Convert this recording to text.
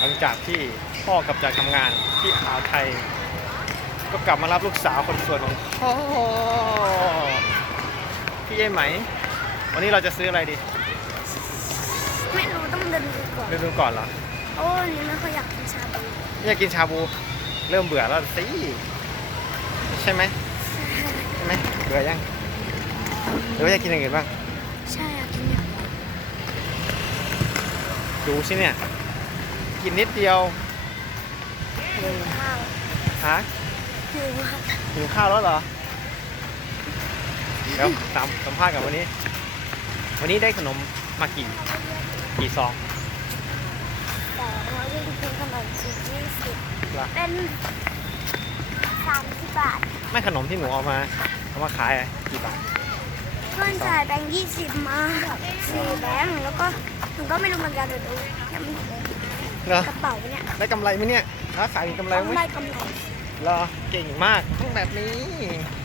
หลังจากที่พ่อกลับจากทำงานที่อ่าวไทย ก็กลับมารับลูกสาวคนสวยของพ่อพี่เอ้ไหม วันนี้เราจะซื้ออะไรดีไม่รู้ต้องเดินดูก่อนเริ่มดูก่อนเหรอโอ้วันนี้ไม่ค่อยอยากกินชาบูอยากกินชาบูเริ่มเบื่อแล้วสิใช่ไหมใช่ไหมเบื่อยังหรือว่าอยากกินอย่างอื่นบ้างใช่อยากกินอย่างอื่นดูสิเนี่ย กินนิดเดียวหิวข้าวฮะหิวมากหิวข้าวแล้วเหรอเดี๋ยวตามสัมภาษณ์กับวันนี้ วันนี้ได้ขนมมากี่กี่ซองแต่เราเล่นกินขนมจีนยี่สิบล่ะเป็นสามสิบบาทไม่ขนมที่หนูเอามาเอามาขายอะกี่บาทเพื่อนจ่ายแบงค์ยี่สิบมาสี่แบงค์แล้วก็หนูก็ไม่รู้เหมือนกันเดี๋ยวดูเนี่ยมัน เหรอกระเป๋าเนี่ยได้กำไรไหมเนี่ยค้าขายมีกำไรต้องไหมได้กำไร เหรอเก่งมากต้องแบบนี้ใ